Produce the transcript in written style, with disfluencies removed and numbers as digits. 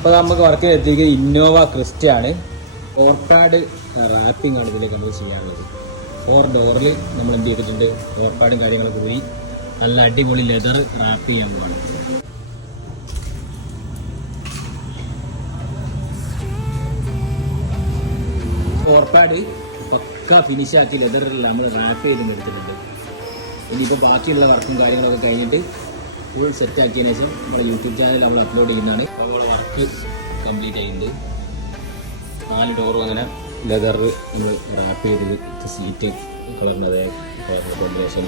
അപ്പോൾ നമുക്ക് വർക്കിന് എത്തിക്കുന്നത് ഇന്നോവ ക്രിസ്റ്റയാണ്. ഓർപാഡ് റാപ്പിംഗ് ആണ് ഇതിലേക്ക് നമുക്ക് ചെയ്യാനുള്ളത്. 4 ഡോറിൽ നമ്മൾ എന്ത് ചെയ്തിട്ടുണ്ട്, ഓർപാഡും കാര്യങ്ങളൊക്കെ പോയി നല്ല അടിപൊളി ലെതർ റാപ്പ് ചെയ്യാൻ പോവാണ്. ഓർപാഡ് പക്ക ഫിനിഷാക്കി ലെതറിൽ നമ്മൾ റാപ്പ് ചെയ്ത് എടുത്തിട്ടുണ്ട്. ഇനിയിപ്പോൾ ബാക്കിയുള്ള വർക്കും കാര്യങ്ങളൊക്കെ കഴിഞ്ഞിട്ട് ഫുൾ സെറ്റാക്കിയതിനു ശേഷം നമ്മുടെ യൂട്യൂബ് ചാനൽ നമ്മൾ അപ്ലോഡ് ചെയ്യുന്നതാണ്. അപ്പോൾ നമ്മൾ വർക്ക് കംപ്ലീറ്റ് ചെയ്യുന്നത് 4 ഡോറും അങ്ങനെ ലെതർ നമ്മൾ റാപ്പ് ചെയ്ത് സീറ്റ് കളറിന് അതേ കോമ്പിനേഷൻ